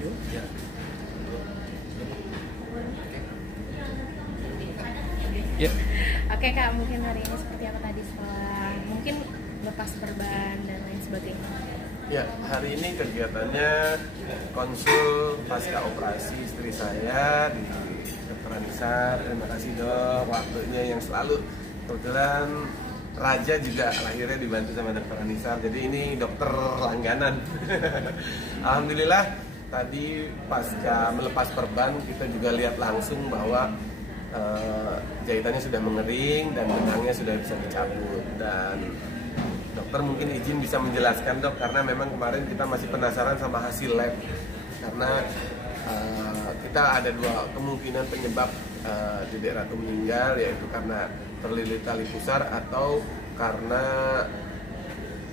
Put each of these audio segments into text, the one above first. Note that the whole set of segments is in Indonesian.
Yuk. Ya. Ya. Oke Kak, mungkin hari ini seperti apa tadi setelah mungkin lepas perban dan lain sebagainya? Ya, hari ini kegiatannya konsul pasca operasi istri saya di Dr. Anissa. Terima kasih dok, waktunya yang selalu. Kebetulan Raja juga lahirnya dibantu sama Dr. Anissa, jadi ini dokter langganan. Alhamdulillah, tadi pasca melepas perban kita juga lihat langsung bahwa jahitannya sudah mengering dan benangnya sudah bisa dicabut. Dan dokter mungkin izin bisa menjelaskan dok, karena memang kemarin kita masih penasaran sama hasil lab, karena kita ada dua kemungkinan penyebab Dedek Ratu meninggal, yaitu karena terlilit tali pusar atau karena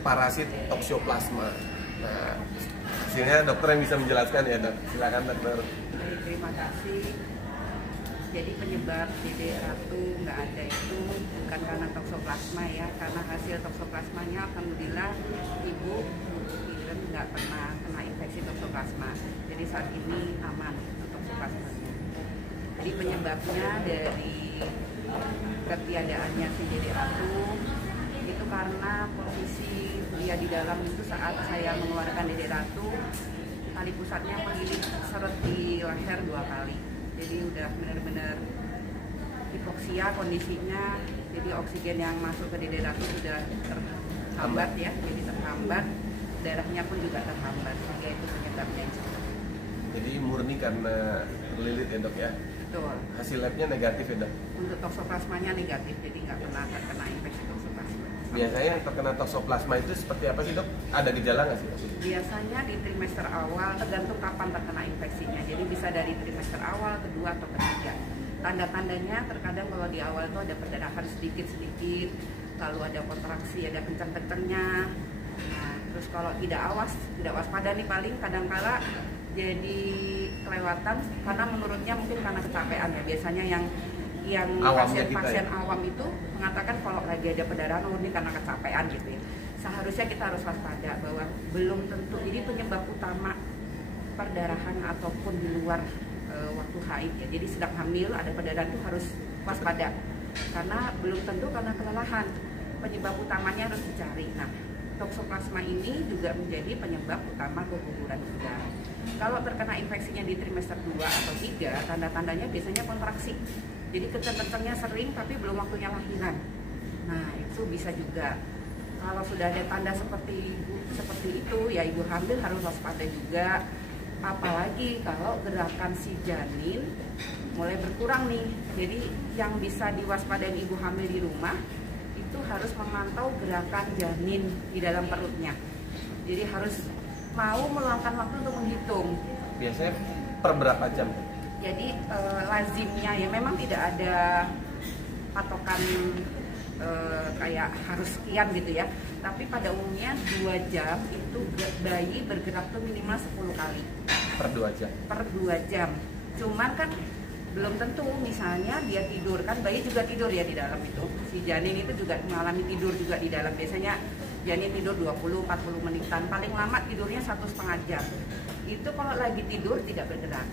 parasit toksoplasma. Nah, hasilnya dokter yang bisa menjelaskan ya dok, silakan dokter. Terima kasih. Jadi penyebab Dedek Ratu nggak ada itu bukan karena toksoplasma ya, karena hasil toksoplasmanya alhamdulillah ibu Iren nggak pernah kena infeksi toksoplasma. Jadi saat ini aman toksoplasmanya. Jadi penyebabnya dari ketiadaannya si Dedek Ratu itu karena posisi dia di dalam itu saat saya mengeluarkan Dedek Ratu, tali pusatnya mengilik seret di leher 2 kali. Jadi udah benar-benar hipoksia kondisinya, jadi oksigen yang masuk ke Dedek Ratu sudah terhambat ya, jadi terhambat, darahnya pun juga terhambat, sehingga itu penyebabnya. Jadi murni karena terlilit ya dok ya? Betul. Hasil labnya negatif ya dok? Untuk toksoplasmanya negatif, jadi nggak pernah terkena infeksi toksoplasma. Biasanya yang terkena toksoplasma itu seperti apa sih dok? Ada gejala nggak sih? Biasanya di trimester awal, tergantung kapan terkena infeksinya. Jadi bisa dari trimester awal, kedua atau ketiga. Tanda-tandanya terkadang kalau di awal itu ada perdarahan sedikit-sedikit, lalu ada kontraksi, ada kencang-kencangnya. Nah, terus kalau tidak waspada nih paling kadang-kala jadi kelewatan karena menurutnya mungkin karena kecapean ya. Biasanya yang pasien-pasien awam itu mengatakan kalau lagi ada perdarahan ini karena kecapean gitu ya. Seharusnya kita harus waspada bahwa belum tentu. Jadi penyebab utama perdarahan ataupun di luar waktu haid ya. Jadi sedang hamil ada perdarahan itu harus waspada. Karena belum tentu karena kelelahan. Penyebab utamanya harus dicari. Nah, toksoplasma ini juga menjadi penyebab utama keguguran juga. Kalau terkena infeksinya di trimester 2 atau 3, tanda-tandanya biasanya kontraksi. Jadi kencang-kencangnya sering tapi belum waktunya lahiran. Nah, itu bisa juga. Kalau sudah ada tanda seperti itu, ya ibu hamil harus waspada juga. Apalagi kalau gerakan si janin mulai berkurang nih. Jadi yang bisa diwaspadai ibu hamil di rumah itu harus memantau gerakan janin di dalam perutnya. Jadi harus mau meluangkan waktu untuk menghitung. Biasanya per berapa jam? Jadi lazimnya ya memang tidak ada patokan kayak harus sekian gitu ya. Tapi pada umumnya 2 jam itu bayi bergerak tuh minimal 10 kali. Per 2 jam? Per 2 jam. Cuman kan belum tentu, misalnya dia tidur, kan bayi juga tidur ya di dalam itu. Si janin itu juga mengalami tidur juga di dalam. Biasanya janin tidur 20-40 menitan, paling lama tidurnya 1,5 jam. Itu kalau lagi tidur tidak bergerak.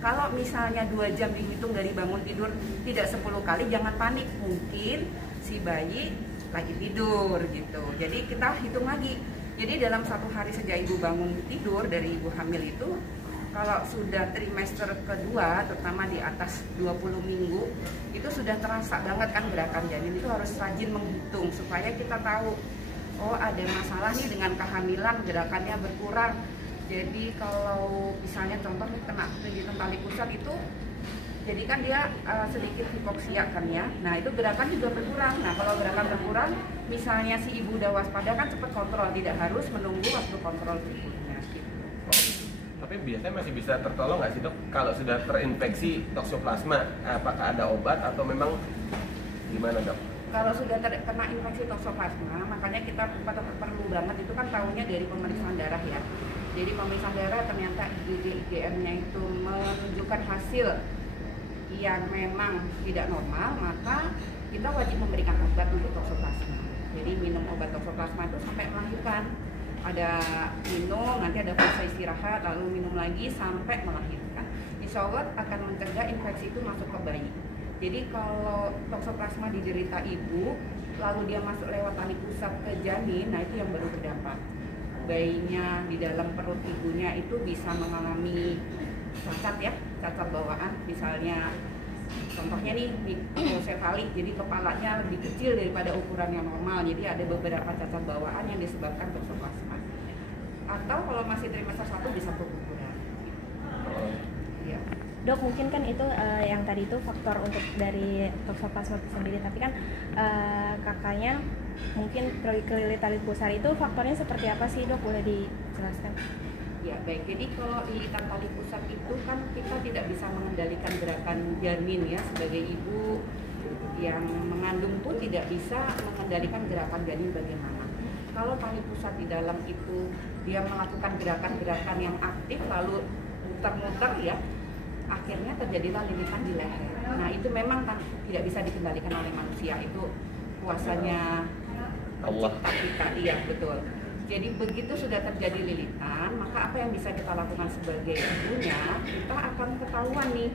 Kalau misalnya 2 jam dihitung dari bangun tidur tidak 10 kali, jangan panik. Mungkin si bayi lagi tidur gitu. Jadi kita hitung lagi. Jadi dalam 1 hari sejak ibu bangun tidur dari ibu hamil itu, kalau sudah trimester kedua, terutama di atas 20 minggu, itu sudah terasa banget kan gerakan janin. Itu harus rajin menghitung supaya kita tahu, oh ada masalah nih dengan kehamilan, gerakannya berkurang. Jadi kalau misalnya contoh kena gigitan tali pusat itu, jadi kan dia sedikit hipoksia kan ya. Nah itu gerakan juga berkurang. Nah kalau gerakan berkurang, misalnya si ibu udah waspada kan cepat kontrol, tidak harus menunggu waktu kontrol berikutnya. Gitu. Tapi biasanya masih bisa tertolong nggak sih dok kalau sudah terinfeksi toksoplasma? Apakah ada obat atau memang gimana dok? Kalau sudah terkena infeksi toksoplasma, makanya kita perlu banget itu kan tahunya dari pemeriksaan darah ya. Jadi pemeriksaan darah ternyata IgG-IgM-nya itu menunjukkan hasil yang memang tidak normal, maka kita wajib memberikan obat untuk toksoplasma. Jadi minum obat toksoplasma itu sampai melahirkan. ada minum, nanti ada fase istirahat, lalu minum lagi sampai melahirkan. Insya Allah akan mencegah infeksi itu masuk ke bayi. Jadi kalau toksoplasma diderita ibu, lalu dia masuk lewat tali pusat ke janin, nah itu yang baru berdampak. Bayinya di dalam perut ibunya itu bisa mengalami cacat ya, cacat bawaan, misalnya contohnya nih mikrosefali, jadi kepalanya lebih kecil daripada ukuran yang normal, jadi ada beberapa cacat bawaan yang disebabkan toksoplasma. Atau kalau masih trimester 1 bisa keguguran. Ya. Dok, mungkin kan itu yang tadi itu faktor untuk dari toksoplasma itu sendiri, tapi kan kakaknya mungkin kelilit tali pusar itu faktornya seperti apa sih dok, boleh dijelaskan? Ya baik, jadi kalau lilitan tali pusat itu kan kita tidak bisa mengendalikan gerakan janin ya, sebagai ibu yang mengandung pun tidak bisa mengendalikan gerakan janin bagaimana. Kalau tali pusat di dalam itu dia melakukan gerakan-gerakan yang aktif lalu muter-muter ya, akhirnya terjadilah lilitan di leher. Nah itu memang kan tidak bisa dikendalikan oleh manusia, itu kuasanya Allah kita, iya betul. Jadi begitu sudah terjadi lilitan, maka apa yang bisa kita lakukan sebagai ibunya, kita akan ketahuan nih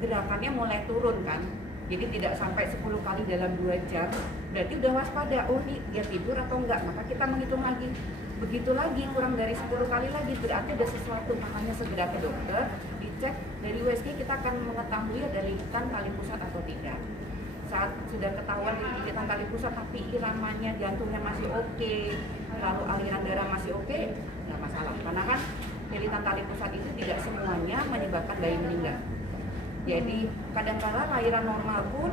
gerakannya mulai turun kan. Jadi tidak sampai 10 kali dalam 2 jam, berarti udah waspada, oh nih dia tidur atau enggak, maka kita menghitung lagi. Begitu lagi, kurang dari 10 kali lagi, berarti ada sesuatu, makanya segera ke dokter, dicek, dari USG kita akan mengetahui ada lilitan tali pusat atau tidak. Saat sudah ketahuan lilitan tali pusat tapi iramanya jantungnya masih oke, lalu aliran darah masih oke, nggak masalah. Karena kan lilitan tali pusat itu tidak semuanya menyebabkan bayi meninggal. Jadi kadang-kala lahiran normal pun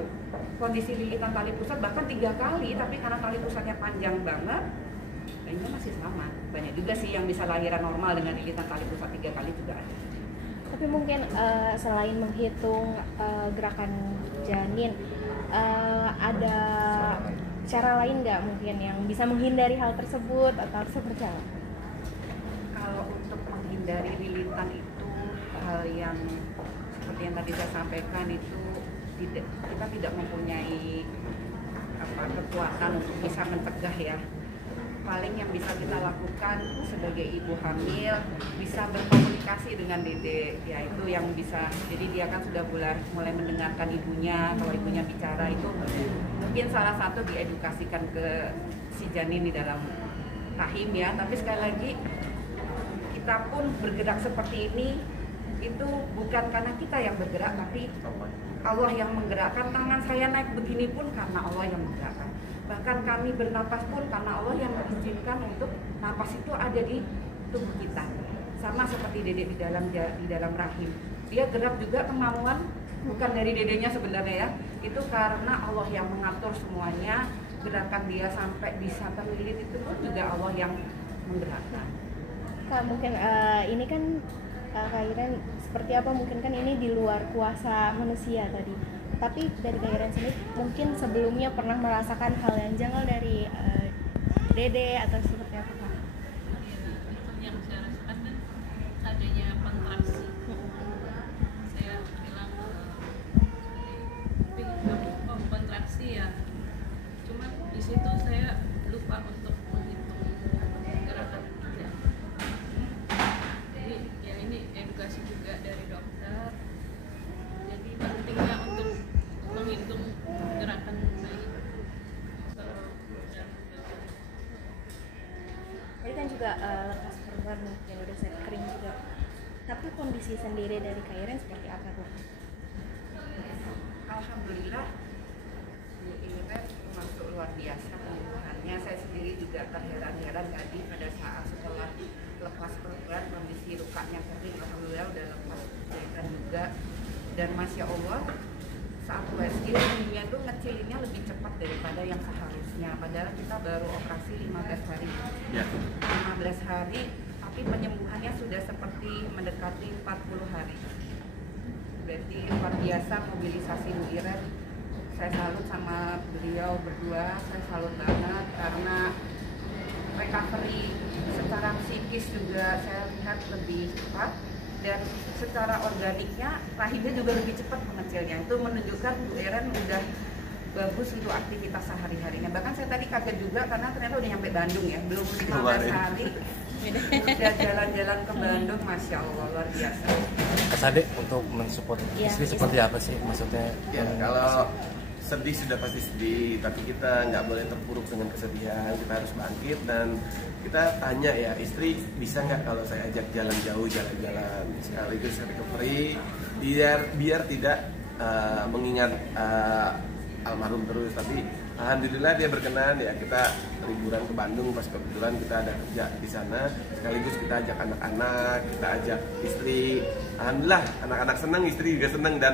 kondisi lilitan tali pusat bahkan 3 kali, tapi karena tali pusatnya panjang banget, bayinya masih selamat. Banyak juga sih yang bisa lahiran normal dengan lilitan tali pusat 3 kali juga ada. Tapi mungkin selain menghitung gerakan janin, ada cara lain nggak mungkin yang bisa menghindari hal tersebut atau seperti apa? Kalau untuk menghindari lilitan itu hal yang seperti yang tadi saya sampaikan itu kita tidak mempunyai kekuatan untuk bisa mencegah ya. Paling yang bisa kita lakukan sebagai ibu hamil bisa berkomunikasi dengan dede, ya itu yang bisa. Jadi dia kan sudah mulai mendengarkan ibunya, kalau ibunya bicara itu mungkin salah satu diedukasikan ke si janin di dalam rahim ya. Tapi sekali lagi kita pun bergerak seperti ini itu bukan karena kita yang bergerak, tapi Allah yang menggerakkan. Tangan saya naik begini pun karena Allah yang menggerakkan. Bahkan kami bernapas pun karena Allah yang mengizinkan untuk napas itu ada di tubuh kita. Sama seperti dede di dalam rahim. Dia gerak juga kemauan bukan dari dedenya sebenarnya ya. Itu karena Allah yang mengatur semuanya. Gerakan dia sampai bisa terlilit itu pun juga Allah yang menggerakkan. Kak, mungkin ini kan Kak Iren seperti apa, mungkin kan ini di luar kuasa manusia tadi. Tapi dari Kak Iren sendiri mungkin sebelumnya pernah merasakan hal yang janggal dari dede atau seperti apa Kak? Yang saya rasakan kan adanya kontraksi. Saya bilang kontraksi ya. Cuma di situ saya lupa untuk menghitung gerakan kerja. Jadi ya ini edukasi juga dari dokter. Jadi pentingnya untuk menghitung gerakan bayi. Jadi kan juga lekas perban mungkin udah kering juga. Tapi kondisi sendiri dari Kak Iren seperti apa tuh? Alhamdulillah Bu Iren termasuk luar biasa penyembuhannya. Saya sendiri juga terheran-heran tadi pada saat setelah lepas perban kondisi lukanya kering, alhamdulillah udah lepas jahitan juga. Dan Masya Allah saat USG dia tuh ngecilinnya lebih cepat daripada yang seharusnya. Padahal kita baru operasi 15 hari ya. 15 hari tapi penyembuhannya sudah seperti mendekati 40 hari. Berarti luar biasa mobilisasi Bu Iren. Saya salut sama beliau berdua, saya salut banget karena recovery secara psikis juga saya lihat lebih cepat. Dan secara organiknya rahimnya juga lebih cepat mengecilnya. Itu menunjukkan Bu Iren udah bagus untuk aktivitas sehari-harinya. Bahkan saya tadi kaget juga karena ternyata udah nyampe Bandung ya, belum 15 hari udah jalan-jalan ke Bandung, Masya Allah, luar biasa. Mas Ade, untuk mensupport istri seperti apa sih maksudnya? Ya, kalau sedih sudah pasti sedih, tapi kita nggak boleh terpuruk dengan kesedihan. Kita harus bangkit dan kita tanya ya, istri bisa nggak kalau saya ajak jalan jauh, jalan-jalan sekaligus recovery, biar tidak mengingat almarhum terus. Tapi alhamdulillah dia berkenan ya, kita liburan ke Bandung pas kebetulan kita ada kerja di sana, sekaligus kita ajak anak-anak, kita ajak istri. Alhamdulillah anak-anak senang, istri juga senang, dan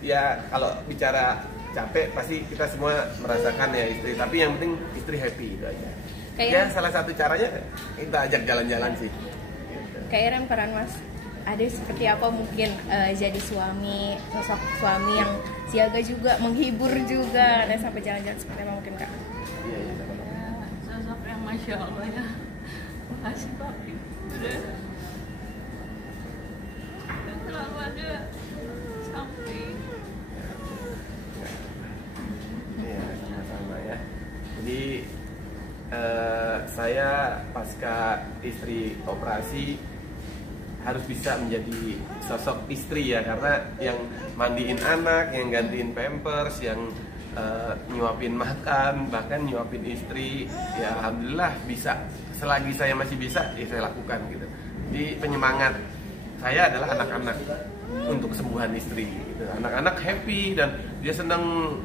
ya kalau bicara capek pasti kita semua merasakan ya istri, tapi yang penting istri happy, itu aja. Ya salah satu caranya kita ajak jalan-jalan sih. Kak Iren, peran Mas Ade seperti apa? Mungkin jadi suami, sosok suami yang siaga juga, menghibur juga, dan sampai jalan-jalan seperti apa mungkin Kak? Iya, iya. Ya, sosok yang Masya Allah ya. Makasih papi, udah selalu ada samping. Iya, sama-sama ya. Jadi saya pasca istri operasi harus bisa menjadi sosok istri ya, karena yang mandiin anak, yang gantiin pampers, yang nyuapin makan, bahkan nyuapin istri, ya alhamdulillah bisa. Selagi saya masih bisa, ya saya lakukan gitu. Jadi penyemangat saya adalah anak-anak untuk kesembuhan istri gitu. Anak-anak happy dan dia senang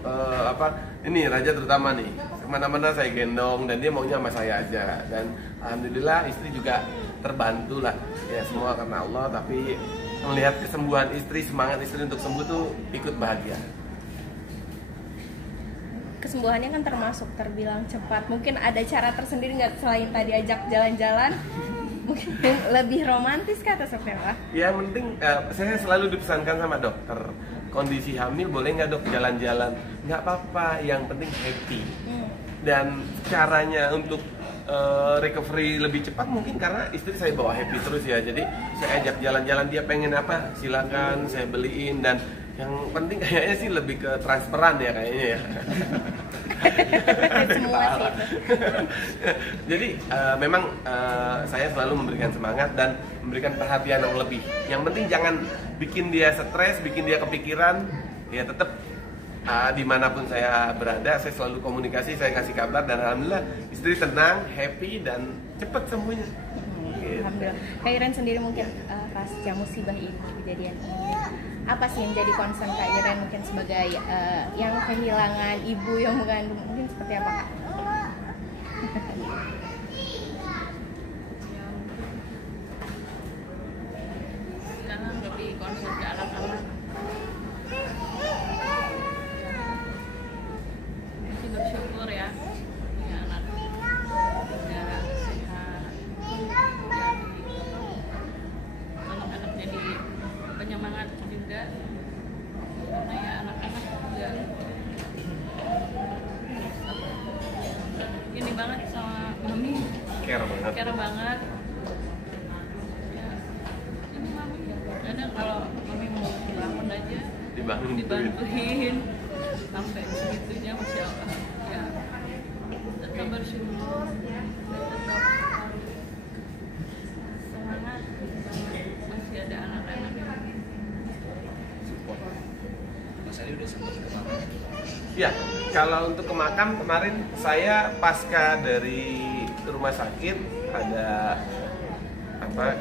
ini Raja terutama nih, kemana-mana saya gendong dan dia maunya sama saya aja. Dan alhamdulillah istri juga terbantu lah ya, semua karena Allah. Tapi melihat kesembuhan istri, semangat istri untuk sembuh tuh ikut bahagia. Kesembuhannya kan termasuk terbilang cepat. Mungkin ada cara tersendiri nggak selain tadi ajak jalan-jalan? Mungkin lebih romantis kah atau seperti apa? Yang penting saya selalu dipesankan sama dokter, kondisi hamil boleh nggak dok jalan-jalan? Nggak apa-apa, yang penting happy. Dan caranya untuk recovery lebih cepat mungkin karena istri saya bawa happy terus ya. Jadi saya ajak jalan-jalan, dia pengen apa silakan saya beliin, dan yang penting kayaknya sih lebih ke transferan ya kayaknya ya. Semua sih itu. Jadi memang saya selalu memberikan semangat dan memberikan perhatian yang lebih. Yang penting jangan bikin dia stres, bikin dia kepikiran. Ya tetap dimanapun saya berada, saya selalu komunikasi, saya kasih kabar, dan alhamdulillah istri tenang, happy, dan cepat sembuhnya. Alhamdulillah. Kak Iren sendiri mungkin pasca musibah ini, kejadian ini, apa sih yang jadi concern Kak Iren mungkin sebagai yang kehilangan ibu yang mengandung, mungkin seperti apa Kak? Sekarang lebih concern ke anak-anak. Masih bersyukur ya, punya anak juga sehat. Anak-anak jadi penyemangat juga, karena ya anak-anak juga ini banget sama mami, Care banget. care banget. Ya, ini mami kadang kalau mami mau bangun aja dibantuin sampai segitunya, Masya Allah ya. Tetap bersyukur, tetap harus semangat, masih ada anak-anak yang Mas Ade udah sempat ke mana? Ya, kalau untuk ke makam kemarin saya pasca dari rumah sakit ada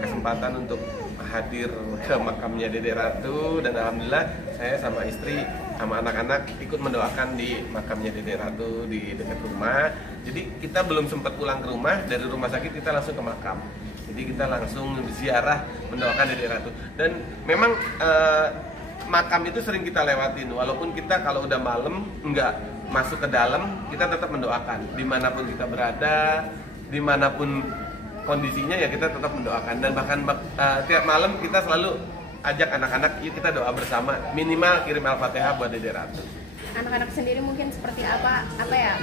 kesempatan untuk hadir ke makamnya Dede Ratu, dan alhamdulillah saya sama istri sama anak-anak ikut mendoakan di makamnya Dede Ratu di dekat rumah. Jadi kita belum sempat pulang ke rumah, dari rumah sakit kita langsung ke makam. Jadi kita langsung ziarah mendoakan Dede Ratu, dan memang makam itu sering kita lewatin, walaupun kita kalau udah malam nggak masuk ke dalam, kita tetap mendoakan dimanapun kita berada, dimanapun kondisinya ya kita tetap mendoakan. Dan bahkan tiap malam kita selalu ajak anak-anak, yuk kita doa bersama, minimal kirim Al-Fatihah buat Dede Ratu. Anak-anak sendiri mungkin seperti apa ya?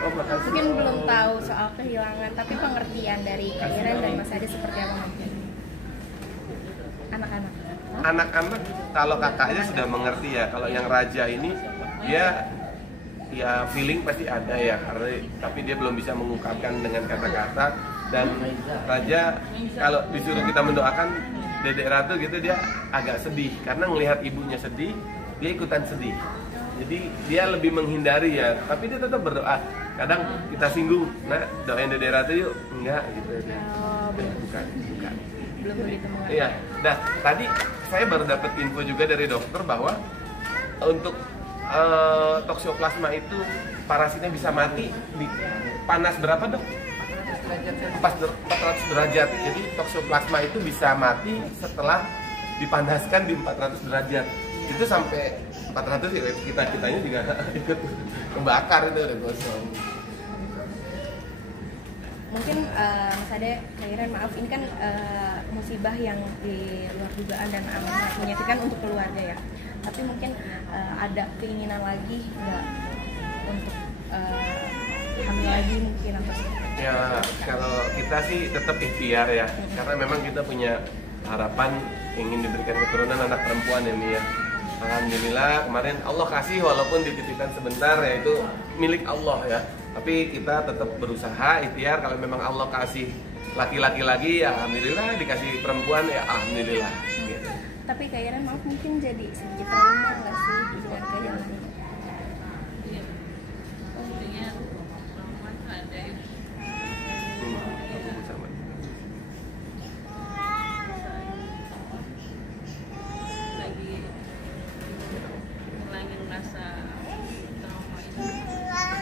Oh, makasih. Mungkin belum tahu soal kehilangan, tapi pengertian dari Kak Iren dan Mas Ade seperti apa mungkin? Anak-anak. Anak-anak kalau kakaknya sudah mengerti ya, kalau yang Raja ini dia ya feeling pasti ada ya, karena tapi dia belum bisa mengungkapkan dengan kata-kata. Dan Raja kalau disuruh kita mendoakan Dedek Ratu gitu, dia agak sedih karena ngelihat ibunya sedih, dia ikutan sedih. Jadi dia lebih menghindari ya, tapi dia tetap berdoa. Kadang kita singgung, nah doain Dedek Ratu yuk, enggak gitu ya. Bukan. Belum begitu mengerti. Iya. Nah, tadi saya baru dapat info juga dari dokter bahwa untuk toksoplasma itu parasitnya bisa mati di panas berapa, Dok? 400 derajat. Jadi toksoplasma itu bisa mati setelah dipanaskan di 400 derajat. Itu sampai 400 ya, kitanya juga ikut kebakar, itu udah gosong. Mungkin Mas Ade, Kak Iren, maaf ini kan musibah yang di luar dugaan dan amat menyakitkan untuk keluarga ya. Tapi mungkin ada keinginan lagi nggak untuk hamil lagi mungkin atau Ya, kalau kita sih tetap ikhtiar ya, karena memang kita punya harapan ingin diberikan keturunan anak perempuan ini ya. Alhamdulillah kemarin Allah kasih, walaupun dititipkan sebentar ya, itu milik Allah ya. Tapi kita tetap berusaha ikhtiar. Kalau memang Allah kasih laki-laki lagi ya alhamdulillah, dikasih perempuan ya alhamdulillah gitu. Tapi Kak Iren maaf mungkin jadi sedikit trauma